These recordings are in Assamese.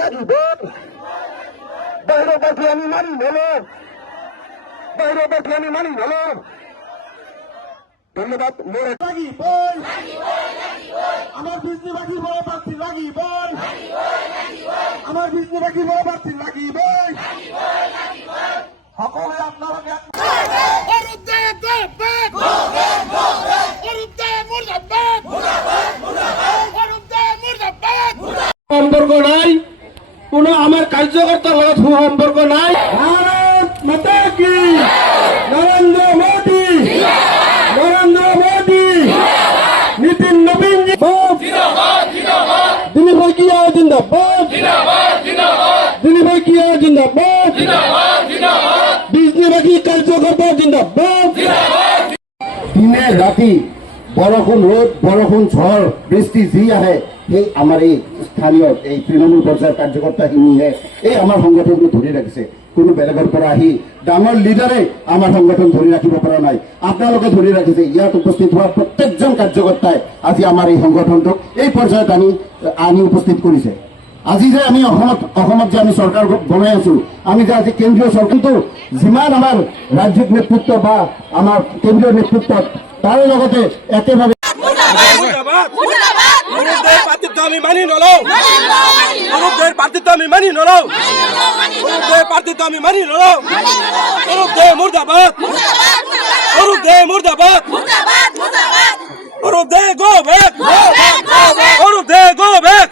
লাগিব বাহিৰৰ পাৰ্টি আমি মানি নলওঁ বাহিৰৰ পাৰ্টি আমি মানি নলওঁ ধন্যবাদ মোৰ লাগিবই আমাৰ বিজেপি বড় প্ৰাৰ্থী লাগিবই আমাৰ বিজেপি বড় প্ৰাৰ্থী লাগিবই সকলোৱে আপোনালোকে সম্পর্ক নাই কোনো আমার কার্যকর্তার লগত সুসম্পর্ক নাই ভারত মাতা কি নরেন্দ্র মোদী নীতিন নবীন দিলীপ ভাই কি জিন্দাবাদ দিলীপ ভাই কি জিন্দাবাদ বিজেপি কার্যকর্তা জিন্দাবাদ দিনে রাতি বৰষুণ ৰ'দ বৰষুণ ঝড় বৃষ্টি যি আহে সেই আমাৰ এই স্থানীয় এই তৃণমূল পৰ্যায়ৰ কাৰ্যকৰ্তাখিনিয়ে এই আমাৰ সংগঠনটো ধৰি ৰাখিছে কোনো বেলেগৰ পৰা আহি ডাঙৰ লিডাৰে আমাৰ সংগঠন ধৰি ৰাখিব পৰা নাই আপোনালোকে ধৰি ৰাখিছে ইয়াত উপস্থিত হোৱা প্ৰত্যেকজন কাৰ্যকৰ্তাই আজি আমাৰ এই সংগঠনটোক এই পৰ্যায়ত আনি উপস্থিত কৰিছে আজি যে আমি অসমত যে আমি চৰকাৰ বনাই আছো আমি যে আজি কেন্দ্ৰীয় চৰকাৰটো যিমান আমাৰ ৰাজ্যিক নেতৃত্ব বা আমাৰ কেন্দ্ৰীয় নেতৃত্বত তার লগতে একেভাবে আমি মানি নলওঁ অনুপদের পার্থিত্ব আমি মানি নলওঁ অনুপদের পার্থিত্ব আমি মানি নলওঁ অনুপদে মুর্দাবাদ অনুপদে মুর্দাবাদ অনুপদে গো ব্যাক অনুপদে গো ব্যাক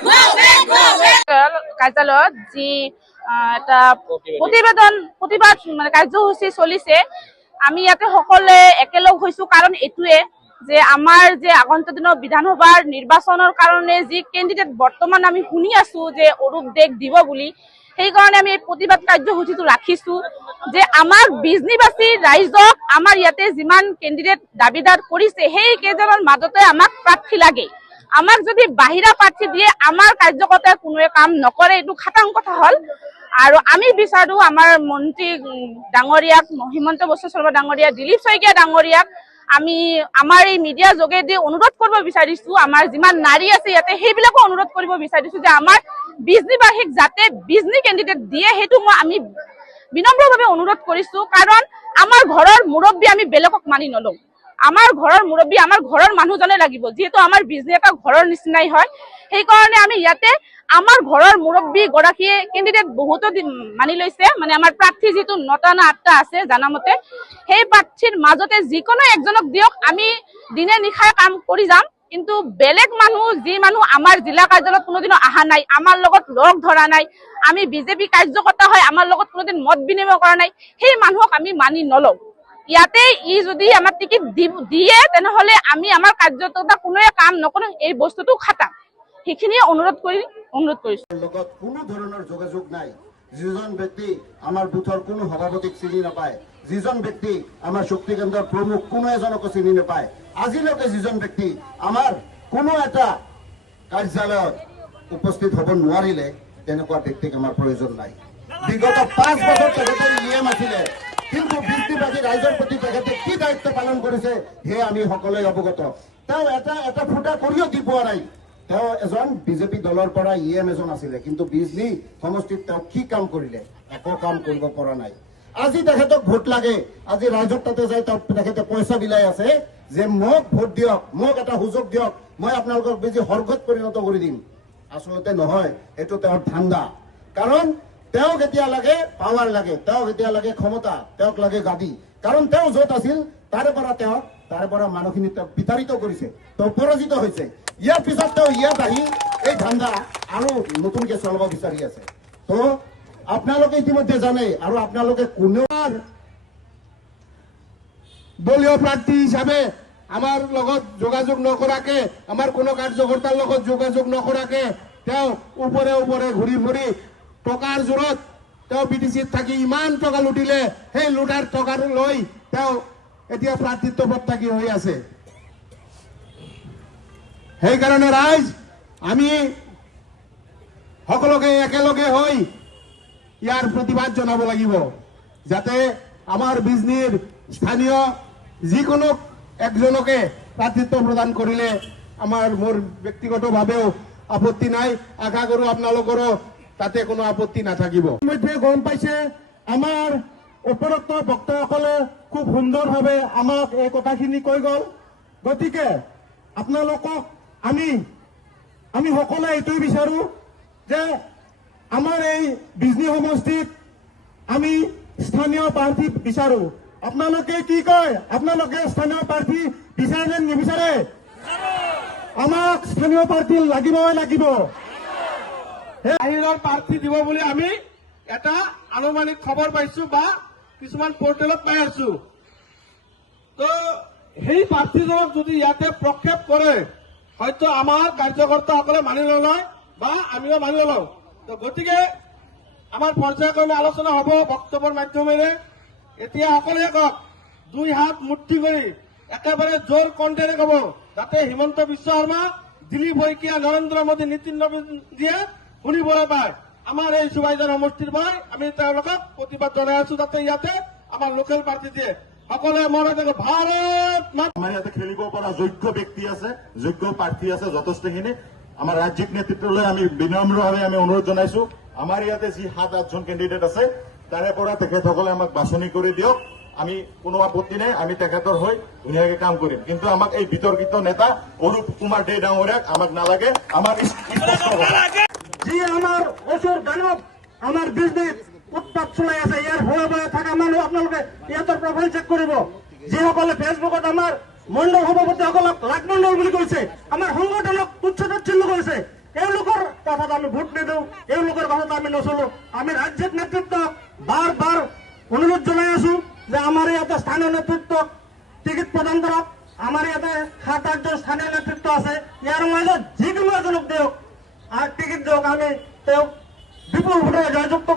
কাৰ্যালয়ত যি এটা প্ৰতিবাদ মানে কাৰ্যসূচী চলিছে আমি ইয়াতে সকলোৱে একেলগ হৈছো কাৰণ এইটোৱে যে আমাৰ যে আগন্তুক দিনৰ বিধানসভাৰ নিৰ্বাচনৰ কাৰণে যি কেণ্ডিডেট বৰ্তমান আমি শুনি আছো যে অৰূপ দেক দিব বুলি সেইকাৰণে আমি এই প্ৰতিবাদ কাৰ্যসূচীটো ৰাখিছো যে আমাৰ বিজনীবাসী ৰাইজক আমাৰ ইয়াতে যিমান কেণ্ডিডেট দাবীদাৰ কৰিছে সেই কেইজনৰ মাজতে আমাক প্ৰাৰ্থী লাগে আমাক যদি বাহিৰা প্ৰাৰ্থী দিয়ে আমাৰ কাৰ্যকৰ্তাই কোনোৱে কাম নকৰে এইটো খাটাং কথা হ'ল আৰু আমি বিচাৰো আমাৰ মন্ত্ৰী ডাঙৰীয়াক হিমন্ত বিশ্ব শৰ্মা ডাঙৰীয়া দিলীপ শইকীয়া ডাঙৰীয়াক আমি আমাৰ এই মিডিয়া যোগেদি অনুৰোধ কৰিব বিচাৰিছো আমাৰ যিমান নাৰী আছে ইয়াতে সেইবিলাকো অনুৰোধ কৰিব বিচাৰিছো যে আমাৰ বিজনীবাসীক যাতে বিজনী কেণ্ডিডেট দিয়ে সেইটো আমি বিনম্ৰভাৱে অনুৰোধ কৰিছো কাৰণ আমাৰ ঘৰৰ মুৰব্বী আমি বেলেগক মানি নলওঁ আমাৰ ঘৰৰ মুৰব্বী আমাৰ ঘৰৰ মানুহজনে লাগিব যিহেতু আমাৰ বিজনী এটা ঘৰৰ নিচিনাই হয় সেইকাৰণে আমি ইয়াতে আমাৰ ঘৰৰ মুৰব্বী গৰাকীয়ে কেণ্ডিডেট বহুতো মানি লৈছে মানে আমাৰ প্ৰাৰ্থী যিটো 9টা না 8টা আছে জানামতে সেই প্ৰাৰ্থীৰ মাজতে যিকোনো একজনক দিয়ক আমি দিনে নিশাই কাম কৰি যাম কিন্তু বেলেগ মানুহ যি মানুহ আমাৰ জিলা কাৰ্যালয়ত কোনোদিন অহা নাই আমাৰ লগত লগ ধৰা নাই আমি বিজেপি কাৰ্যকৰ্তা হয় আমাৰ লগত কোনোদিন মত বিনিময় কৰা নাই সেই মানুহক আমি মানি নলওঁ ইয়াতে ই যদি আমাৰ টিকিট দিয়ে তেনেহলে আমি আমাৰ কাৰ্যকৰ্তা কোনোৱে কাম নকৰো এই বস্তুটো খাটাম সেইখিনিয়ে অনুৰোধ কৰিছো লগত কোনো ধৰণৰ যোগাযোগ নাই যিজন ব্যক্তি আমাৰ বুথৰ কোনো সভাপতিক চিনি নাপায় যিজন ব্যক্তি আমাৰ শক্তি কেন্দ্ৰৰ প্ৰমুখ কোনো এজনকো চিনি নাপায় আজিলৈকে যিজন ব্যক্তি আমাৰ কোনো এটা কাৰ্যালয়ত উপস্থিত হ'ব নোৱাৰিলে তেনেকুৱা ব্যক্তিক আমাৰ প্ৰয়োজন নাই বিগত 5 বছৰ তেখেতে ইএম আছিলে কিন্তু বিজেপি ৰাইজৰ প্ৰতি তেখেতে কি দায়িত্ব পালন কৰিছে সেয়া আমি সকলোৱে অৱগত তেওঁ এটা ফুটা কৰিও দি পোৱা নাই তেওঁ এজন বিজেপি দলৰ পৰা ইএম এজন আছিলে কিন্তু বিজনী সমষ্টিত তেওঁ কি কাম কৰিলে একো কাম কৰিব পৰা নাই আজি তেখেতক ভোট লাগে আজি ৰাইজৰ তাতে যাই তেখেতে পইচা বিলাই আছে যে মোক ভোট দিয়ক মোক এটা সুযোগ দিয়ক মই আপোনালোকক বেছি সৰ্গত পৰিণত কৰি দিম আচলতে নহয় এইটো তেওঁৰ ধান্দা কাৰণ তেওঁক এতিয়া লাগে পাৱাৰ লাগে তেওঁক এতিয়া লাগে ক্ষমতা তেওঁক লাগে গাদী কাৰণ তেওঁ য'ত আছিল তাৰে পৰা মানুহখিনি তেওঁ বিতাড়িত কৰিছে তেওঁ পৰাজিত হৈছে ইয়াৰ পিছত তেওঁ ইয়াত আহি এই ধান্দা আৰু নতুনকে চলাব বিচাৰি আছে তো আপোনালোকে ইতিমধ্যে জানে আৰু আপোনালোকে কোনেও দলীয় প্ৰাৰ্থী হিচাপে আমাৰ লগত যোগাযোগ নকৰাকে আমাৰ কোনো কাৰ্যকৰ্তাৰ লগত যোগাযোগ নকৰাকে তেওঁ ওপৰে ঘূৰি ফুৰি টকাৰ জোৰত তেওঁ বিটিচিত থাকি ইমান টকা লুটিলে সেই লুটাৰ টকা লৈ তেওঁ এতিয়া প্ৰাৰ্থিত্ব প্ৰত্যাশী হৈ আছে সেইকাৰণে ৰাইজ আমি সকলোকে একেলগে হৈ ইয়াৰ প্ৰতিবাদ জনাব লাগিব যাতে আমাৰ বিজনীৰ স্থানীয় যিকোনো একজনকে প্ৰাৰ্থিত্ব প্ৰদান কৰিলে মোৰ ব্যক্তিগতভাৱেও আপত্তি নাই আশা কৰোঁ আপোনালোকৰো তাতে কোনো আপত্তি নাথাকিব। ইতিমধ্যে গম পাইছে আমাৰ উপৰোক্ত বক্তাসকলে খুব সুন্দৰভাৱে আমাক এই কথাখিনি কৈ গ'ল। গতিকে আপোনালোকক আমি সকলোৱে এইটোৱে বিচাৰো যে আমাৰ এই বিজনী সমষ্টিত আমি স্থানীয় প্ৰাৰ্থী বিচাৰো। আপোনালোকে কি কয়? আপোনালোকে স্থানীয় প্ৰাৰ্থী বিচাৰে নে নিবিচাৰে? আমাক স্থানীয় প্ৰাৰ্থী লাগিবই লাগিব। বাহিৰৰ প্ৰাৰ্থী দিব বুলি আমি এটা আনুমানিক খবৰ পাইছো বা কিছুমান পৰ্টেলত পাই আছো। তো সেই প্ৰাৰ্থীজনক যদি ইয়াতে প্ৰক্ষেপ কৰে হয়তো আমাৰ কাৰ্যকৰ্তাসকলে মানি নলয় বা আমিও মানি নলওঁ। তো গতিকে আমাৰ পৰ্যায়ক্ৰমে আলোচনা হ'ব বক্তব্যৰ মাধ্যমেৰে। এতিয়া সকলোৱে কওক, দুই হাত মুঠি কৰি একেবাৰে জোৰ কণ্ঠেৰে ক'ব যাতে হিমন্ত বিশ্ব শৰ্মা, দিলীপ শইকীয়া, নৰেন্দ্ৰ মোদী, নীতিন নবীনজিয়ে শুনিবলৈ পায়। আমাৰ এই চুবাইজাৰ সমষ্টিৰ পৰাই আমি তেওঁলোকক প্ৰতিবাদ জনাই আছো যাতে ইয়াতে আমাৰ লোকেল প্ৰাৰ্থী দিয়ে। সকলোৱে মনত ৰাখিব, ভাৰত মাতা। আমাৰ ইয়াতে খেলিব পৰা যোগ্য ব্যক্তি আছে, যোগ্য প্ৰাৰ্থী আছে যথেষ্টখিনি। আমাৰ ৰাজ্যিক নেতৃত্বলৈ আমি বিনম্ৰভাৱে আমি অনুৰোধ জনাইছো, আমাৰ ইয়াতে যি 7-8জন কেণ্ডিডেট আছে তাৰে পৰা তেখেতসকলে আমাক বাছনি কৰি দিয়ক। আমি কোনো আপত্তি নাই, আমি তেখেতৰ হৈ ধুনীয়াকে কাম কৰিম। কিন্তু আমাক এই বিতৰ্কিত নেতা অৰূপ কুমাৰ দে ডাঙৰীয়াক আমাক নালাগে। আমাৰ যি আমাৰ ওচৰ দানৱ আমাৰ বিজনেছ উৎপাত চলাই আছে, ইয়াৰ ভয়ে থকা মানুহ আপোনালোকে ইহঁতৰ প্ৰফাইল চেক কৰিব। যিসকলে ফেচবুকত আমাৰ মণ্ডল সভাপতিসকলক লাটমণ্ডল বুলি কৈছে, আমাৰ সংগঠনক তুচ্ছ-তাচ্ছিল্য কৰিছে, এওঁলোকৰ কথাত আমি ভোট নিদিওঁ, এওঁলোকৰ কথাত আমি নচলো। আমি ৰাজ্যিক নেতৃত্বক বাৰ বাৰ অনুৰোধ জনাই আছো যে আমাৰ ইয়াতে স্থানীয় নেতৃত্বক টিকট প্ৰদান কৰক। আমাৰ ইয়াতে 7-8জন স্থানীয় নেতৃত্ব আছে, ইয়াৰ মাজত যিকোনো এজনক দিয়ক আৰু টিকট দিয়ক। আমি তেওঁক বিপুল ভোটেৰে জয়যুক্ত